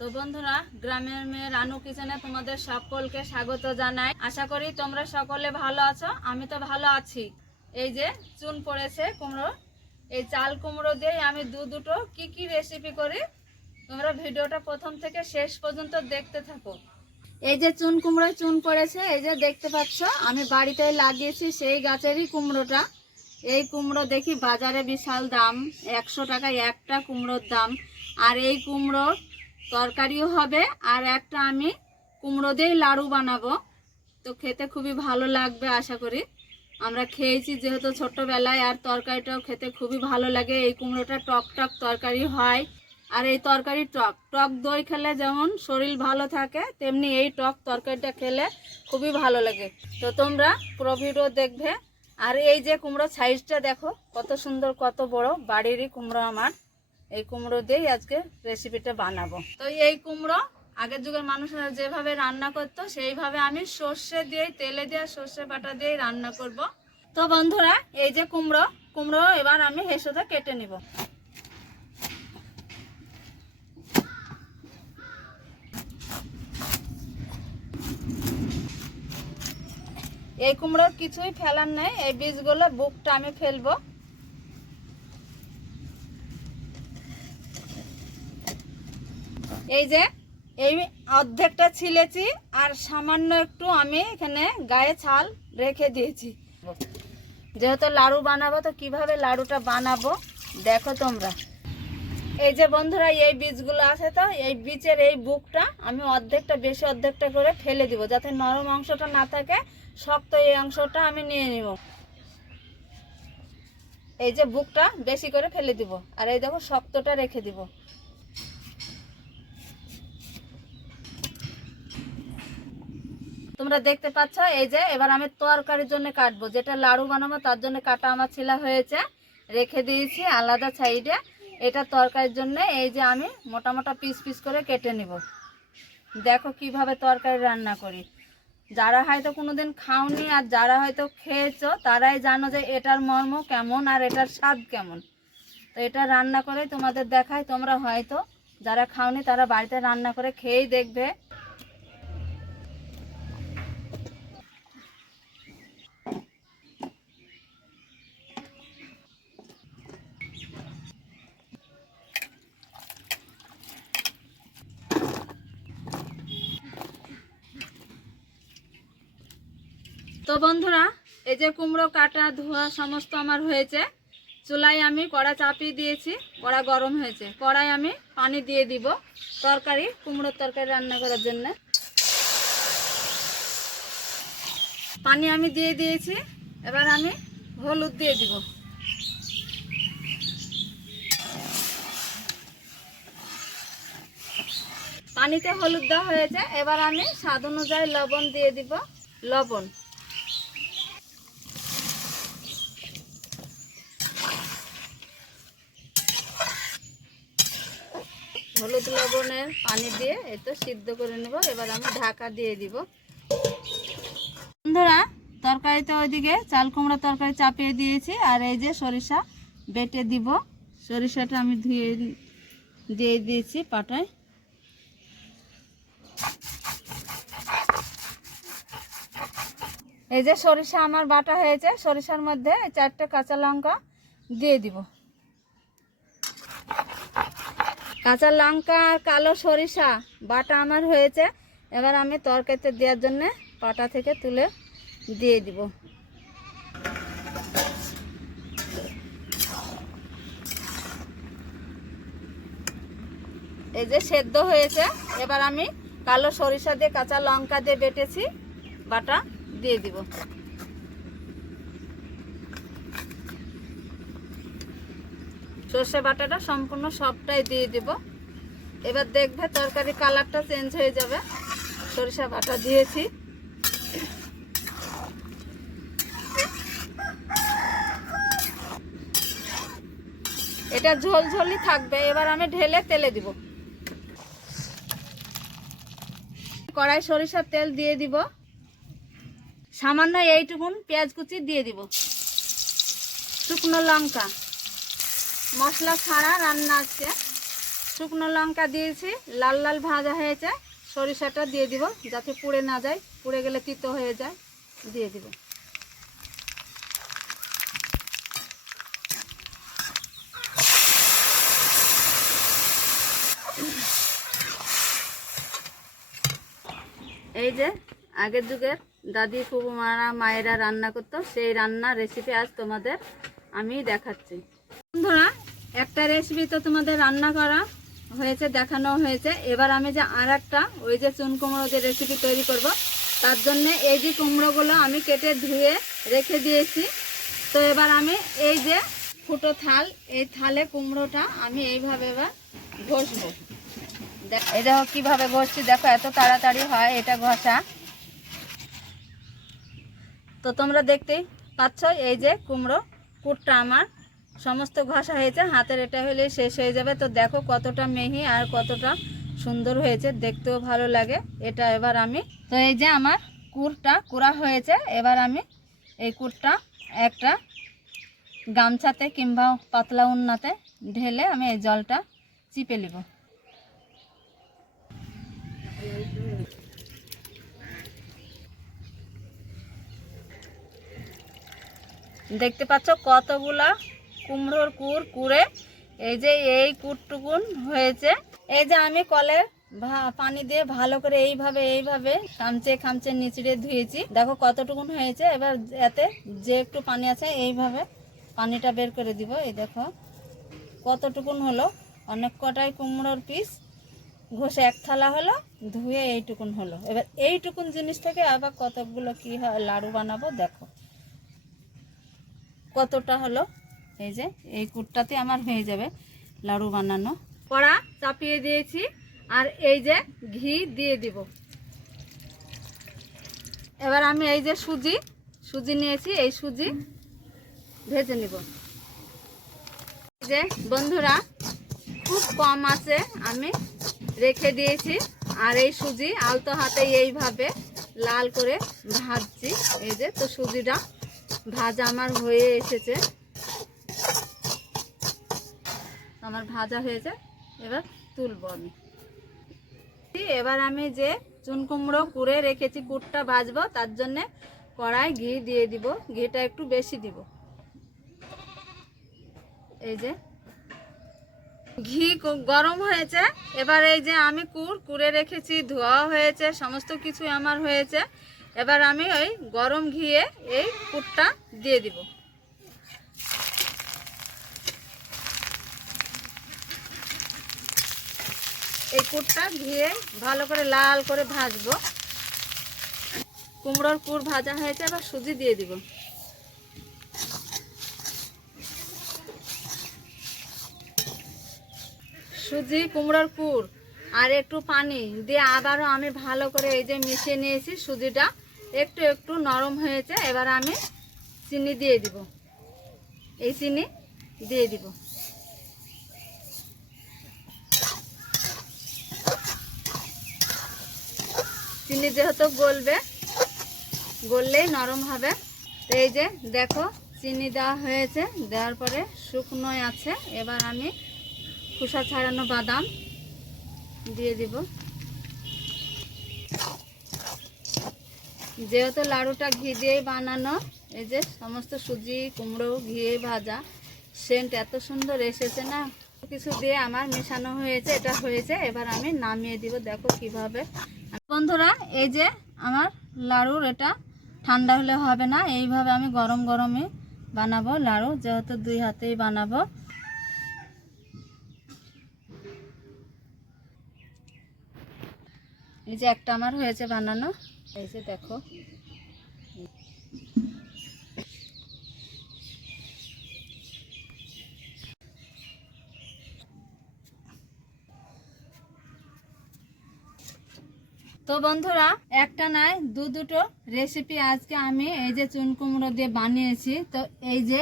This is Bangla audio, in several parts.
তো বন্ধুরা, গ্রামের মেয়ে রানু কিচেনে তোমাদের সকলকে স্বাগত জানাই। আশা করি তোমরা সকলে ভালো আছো। আমি তো ভালো আছি। এই যে চুন পড়েছে কুমড়ো, এই চাল কুমড়ো দিয়ে আমি দুটো কি রেসিপি করি, তোমরা ভিডিওটা প্রথম থেকে শেষ পর্যন্ত দেখতে থাকো। এই যে চুন কুমড়োয় চুন পড়েছে, এই যে দেখতে পাচ্ছ আমি বাড়িতে লাগিয়েছি সেই গাছেরই কুমড়োটা। এই কুমড়ো দেখি বাজারে বিশাল দাম, 100 টাকায় একটা কুমড়োর দাম। আর এই কুমড়োর তরকারিও হবে, আর একটা আমি কুমড়ো দিয়েই লাড়ু বানাবো। তো খেতে খুবই ভালো লাগবে আশা করি। আমরা খেয়েছি যেহেতু ছোট্টবেলায়, আর তরকারিটাও খেতে খুবই ভালো লাগে। এই কুমড়োটা টক টক তরকারি হয়, আর এই তরকারি টক টক দই খেলে যেমন শরীর ভালো থাকে, তেমনি এই টক তরকারিটা খেলে খুবই ভালো লাগে। তো তোমরা পুরো ভিডিও দেখবে। আর এই যে কুমড়ো সাইজটা দেখো কত সুন্দর, কত বড়, বাড়িরই কুমড়ো আমার। এই কুমড়ো দিয়েই আজকে রেসিপিটা বানাবো। তো এই কুমড়ো আগের যুগের মানুষরা যেভাবে রান্না করতো সেইভাবে আমি সর্ষে দিয়ে, তেলে দিয়ে, সর্ষে বাটা দিয়ে রান্না করব। তো বন্ধুরা, এই যে কুমড়ো এবার আমি হেসোতে কেটে নিব। এই কুমড়োর কিছুই ফেলার নেই, এই বীজগুলো বুকটা আমি ফেলবো। এই যে এই অর্ধেকটা ছিলেছি, আর সামান্য একটু আমি এখানে গায়ে ছাল রেখে দিয়েছি। যেহেতু লাড়ু বানাবো, তো কিভাবে লাড়ুটা বানাবো দেখো তোমরা। এই যে বন্ধুরা, এই বীজগুলো আছে, তো এই বীজের এই বুকটা আমি অর্ধেকটা, বেশি অর্ধেকটা করে ফেলে দিব, যাতে নরম অংশটা না থাকে, শক্ত এই অংশটা আমি নিয়ে নিব। এই যে বুকটা বেশি করে ফেলে দিব, আর এই দেখো শক্তটা রেখে দিব। তোমরা দেখতে পাচ্ছ। এই যে এবার আমি তরকারির জন্য কাটবো, যেটা লাড়ু বানাবো তার জন্য কাটা আমার ছিলা হয়েছে, রেখে দিয়েছি আলাদা সাইডে। এটা তরকারির জন্য এই যে আমি মোটা মোটা পিস পিস করে কেটে নিব। দেখো কিভাবে তরকারি রান্না করি। যারা হয়তো কোনোদিন খাওনি, আর যারা হয়তো খেয়েছো, তারাই জানো যে এটার মর্ম কেমন আর এটার স্বাদ কেমন। তো এটা রান্না করে তোমাদের দেখাই। তোমরা হয়তো যারা খাওনি তারা বাড়িতে রান্না করে খেয়েই দেখবে। তো বন্ধুরা, এই যে কুমড়ো কাটা ধোয়া সমস্ত আমার হয়েছে। চুলায় আমি কড়া চাপিয়ে দিয়েছি, কড়া গরম হয়েছে। কড়াই আমি পানি দিয়ে দিব কুমড়োর তরকারি রান্না করার জন্য। পানি আমি দিয়ে দিয়েছি, এবার আমি হলুদ দিয়ে দিব। পানিতে হলুদ দেওয়া হয়েছে, এবার আমি স্বাদ অনুযায়ী লবণ দিয়ে দিব। লবণ, হলুদ লবণের পানি দিয়ে একটু সিদ্ধ করে নেব। এবার আমি ঢাকা দিয়ে দিব। বন্ধুরা, তরকারিতে ওইদিকে চাল কুমড়ো তরকারি চাপিয়ে দিয়েছি, আর এই যে সরিষা বেটে দিব। সরিষাটা আমি ধুয়ে দিয়ে দিয়েছি পাটায়। এই যে সরিষা আমার বাটা হয়েছে, সরিষার মধ্যে 4টে কাঁচা লঙ্কা দিয়ে দিব। কাঁচা লঙ্কা আর কালো সরিষা বাটা আমার হয়েছে। এবার আমি তরকারিতে দেওয়ার জন্য পাটা থেকে তুলে দিয়ে দিব। এই যে সেদ্ধ হয়েছে, এবার আমি কালো সরিষা দিয়ে, কাঁচা লঙ্কা দিয়ে বেটেছি বাটা দিয়ে দিব। সর্ষে বাটাটা সম্পূর্ণ সবটাই দিয়ে দিব। এবার দেখবে তরকারি কালারটা চেঞ্জ হয়ে যাবে। সরিষা বাটা দিয়েছি। এটা ঝোলঝোলি থাকবে। এবার আমি ঢেলে তেলে দিব। কড়াই সরিষার তেল দিয়ে দিব। সামান্য এইটুকুন পেঁয়াজ কুচি দিয়ে দিব। শুকনো লঙ্কা, মশলা ছাড়া রান্না আছে। শুকনো লঙ্কা দিয়েছি, লাল লাল ভাজা হয়েছে। সরিষাটা দিয়ে দিব যাতে পুড়ে না যায়, পুড়ে গেলে তিতো হয়ে যায়। দিয়ে দিব। এই যে আগের যুগের দাদি ফুবুমারা মায়েরা রান্না করতো, সেই রান্নার রেসিপি আজ তোমাদের আমি দেখাচ্ছি। বন্ধুরা, একটা রেসিপি তো তোমাদের রান্না করা হয়েছে, দেখানো হয়েছে। এবার আমি যে আর একটা ওই যে চুন কুমড়ো যে রেসিপি তৈরি করব, তার জন্য এই যে কুমড়োগুলো আমি কেটে ধুয়ে রেখে দিয়েছি। তো এবার আমি এই যে ফুটো থাল, এই থালে কুমড়োটা আমি এইভাবে এবার ঘষবো। এই দেখো কিভাবে ঘষছি, দেখো এত তাড়াতাড়ি হয় এটা ঘষা। তো তোমরা দেখতেই পাচ্ছ এই যে কুমড়ো কুটটা আমার সমস্ত ঘষা হয়েছে। হাতের এটা হলে শেষ হয়ে যাবে। তো দেখো কতটা মিহি আর কতটা সুন্দর হয়েছে, দেখতেও ভালো লাগে এটা। এবার আমি তো এই যে আমার কুড়টা কুড়া হয়েছে। এবার আমি এই কুড়টা একটা গামছাতে কিংবা পাতলা উন্নাতে ঢেলে আমি এই জলটা চিপে নেব। দেখতে পাচ্ছ কতগুলা কুমড়োর কুড় কুড়ে এই যে এই কুড়টুকুন হয়েছে। এই যে আমি কলের পানি দিয়ে ভালো করে এইভাবে খামচে খামচে নিচড়ে ধুয়েছি। দেখো কতটুকুন হয়েছে। এবার এতে যে একটু পানি আছে এইভাবে পানিটা বের করে দিব। এই দেখো কতটুকুন হলো, অনেক কটাই কুমড়োর পিস ঘষে এক থালা হলো, ধুয়ে এইটুকুন হলো। এবার এইটুকুন জিনিস থেকে আবার কতগুলো কি হয় লাড়ু বানাবো। দেখো কতটা হলো। এই যে এই কুটটাতে আমার হয়ে যাবে লাড়ু বানানো। কড়া চাপিয়ে দিয়েছি আর এই যে ঘি দিয়ে দিব। এবার আমি এই যে সুজি নিয়েছি, এই সুজি ভেজে নিব। যে বন্ধুরা, খুব কম আছে আমি রেখে দিয়েছি। আর এই সুজি আলতো হাতে এইভাবে লাল করে ভাজছি। এই যে তো সুজিটা ভাজা আমার হয়ে এসেছে, আমার ভাজা হয়েছে। এবার তুলব আমি। এবার আমি যে চুন কুমড়ো কুড়ে রেখেছি, কুটটা ভাজবো, তার জন্যে কড়াই ঘি দিয়ে দিব। ঘিটা একটু বেশি দিব। এই যে ঘি গরম হয়েছে। এবার এই যে আমি কুড়ে রেখেছি, ধোয়া হয়েছে, সমস্ত কিছু আমার হয়েছে। এবার আমি ওই গরম ঘিয়ে এই কুটটা দিয়ে দিব। এই কুটটা ঘিয়ে ভালো করে লাল করে ভাজবো। কুমড়োর কুড় ভাজা হয়েছে, এবার সুজি দিয়ে দিব। সুজি, কুমড়োর কুড় আর একটু পানি দিয়ে আবারও আমি ভালো করে এই যে মিশিয়ে নিয়েছি। সুজিটা একটু একটু নরম হয়েছে। এবার আমি চিনি দিয়ে দিব। এই চিনি দিয়ে দিব। চিনি যেহেতু গললেই নরম হবে। তো এই যে দেখো চিনি দেওয়া হয়েছে, দেওয়ার পরে শুকনো আছে। এবার আমি খোসা ছাড়ানো বাদাম দিয়ে দিব। যেহেতু লাড়ুটা ঘি দিয়েই বানানো, এই যে সমস্ত সুজি কুমড়ো ঘিয়ে ভাজা, সেন্ট এত সুন্দর এসেছে না। কিছু দিয়ে আমার মেশানো হয়েছে, এটা হয়েছে। এবার আমি নামিয়ে দিব। দেখো কিভাবে। বন্ধুরা, এই যে আমার লাড়ুর এটা ঠান্ডা হলে হবে না, এইভাবে আমি গরম গরমে বানাবো লাড়ু, যেহেতু দুই হাতেই বানাবো। এই যে একটা আমার হয়েছে বানানো। এই যে দেখো তো বন্ধুরা, একটা নয় দুটো রেসিপি আজকে আমি এই যে চুন কুমড়ো দিয়ে বানিয়েছি। তো এই যে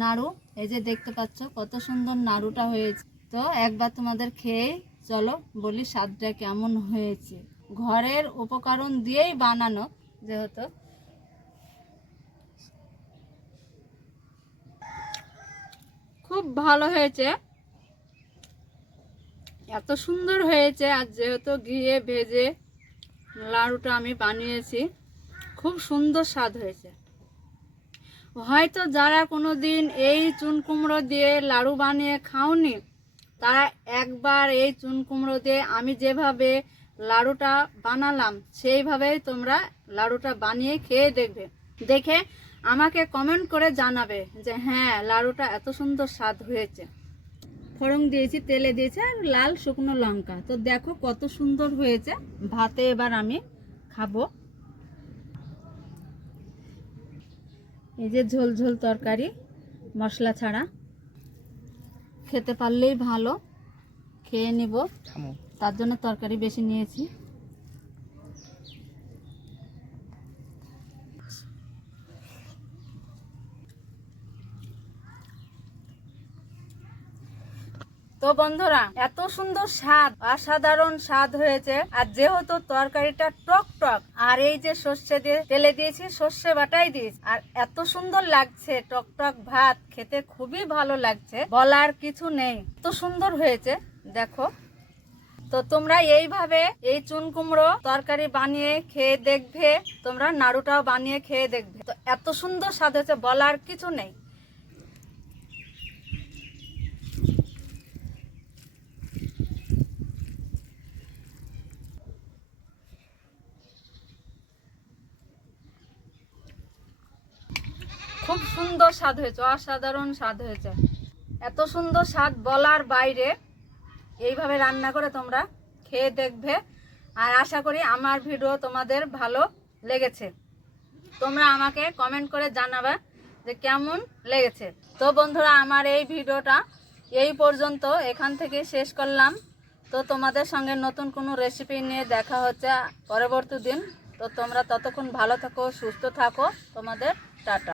নাড়ু, এই যে দেখতে পাচ্ছ কত সুন্দর নাড়ুটা হয়েছে। তো একবার তোমাদের খেয়ে চলো বলি স্বাদটা কেমন হয়েছে। ঘরের উপকরণ দিয়েই বানানো, যেহেতু খুব ভালো হয়েছে। এত সুন্দর হয়েছে। আর যেহেতু ঘিয়ে ভেজে লাড়ুটা আমি বানিয়েছি, খুব সুন্দর স্বাদ হয়েছে। হয়তো যারা কোনো দিন এই চুন কুমড়ো দিয়ে লাড়ু বানিয়ে খাওনি, তারা একবার এই চুন কুমড়ো দিয়ে আমি যেভাবে লাড়ুটা বানালাম সেইভাবেই তোমরা লাড়ুটা বানিয়ে খেয়ে দেখবে। দেখে আমাকে কমেন্ট করে জানাবে যে হ্যাঁ, লাড়ুটা এত সুন্দর স্বাদ হয়েছে। ফোড়ন দিয়েছি, তেলে দিয়েছি আর লাল শুকনো লঙ্কা। তো দেখো কত সুন্দর হয়েছে। ভাতে এবার আমি খাবো। এই যে ঝোল ঝোল তরকারি, মশলা ছাড়া, খেতে পারলেই ভালো। খেয়ে নেব, তার জন্য তরকারি বেশি নিয়েছি। তো বন্ধুরা, এত সুন্দর স্বাদ, অসাধারণ স্বাদ হয়েছে। আর যেহেতু তরকারিটা টক টক, আর এই যে সর্ষে দিয়ে তেলে দিয়েছি, সর্ষে বাটাই দিয়েছি, আর এত সুন্দর লাগছে টক টক ভাত, খেতে খুবই ভালো লাগছে, বলার কিছু নেই। এত সুন্দর হয়েছে দেখো। তো তোমরা এইভাবে এই চুন কুমড়ো তরকারি বানিয়ে খেয়ে দেখবে, তোমরা নাড়ুটাও বানিয়ে খেয়ে দেখবে। তো এত সুন্দর স্বাদ হয়েছে, বলার কিছু নেই। খুব সুন্দর স্বাদ হয়েছে, অসাধারণ স্বাদ হয়েছে। এত সুন্দর স্বাদ বলার বাইরে। এইভাবে রান্না করে তোমরা খেয়ে দেখবে। আর আশা করি আমার ভিডিও তোমাদের ভালো লেগেছে। তোমরা আমাকে কমেন্ট করে জানাবে যে কেমন লেগেছে। তো বন্ধুরা, আমার এই ভিডিওটা এই পর্যন্ত, এখান থেকে শেষ করলাম। তো তোমাদের সঙ্গে নতুন কোনো রেসিপি নিয়ে দেখা হচ্ছে পরবর্তী দিন। তো তোমরা ততক্ষণ ভালো থাকো, সুস্থ থাকো। তোমাদের টাটা।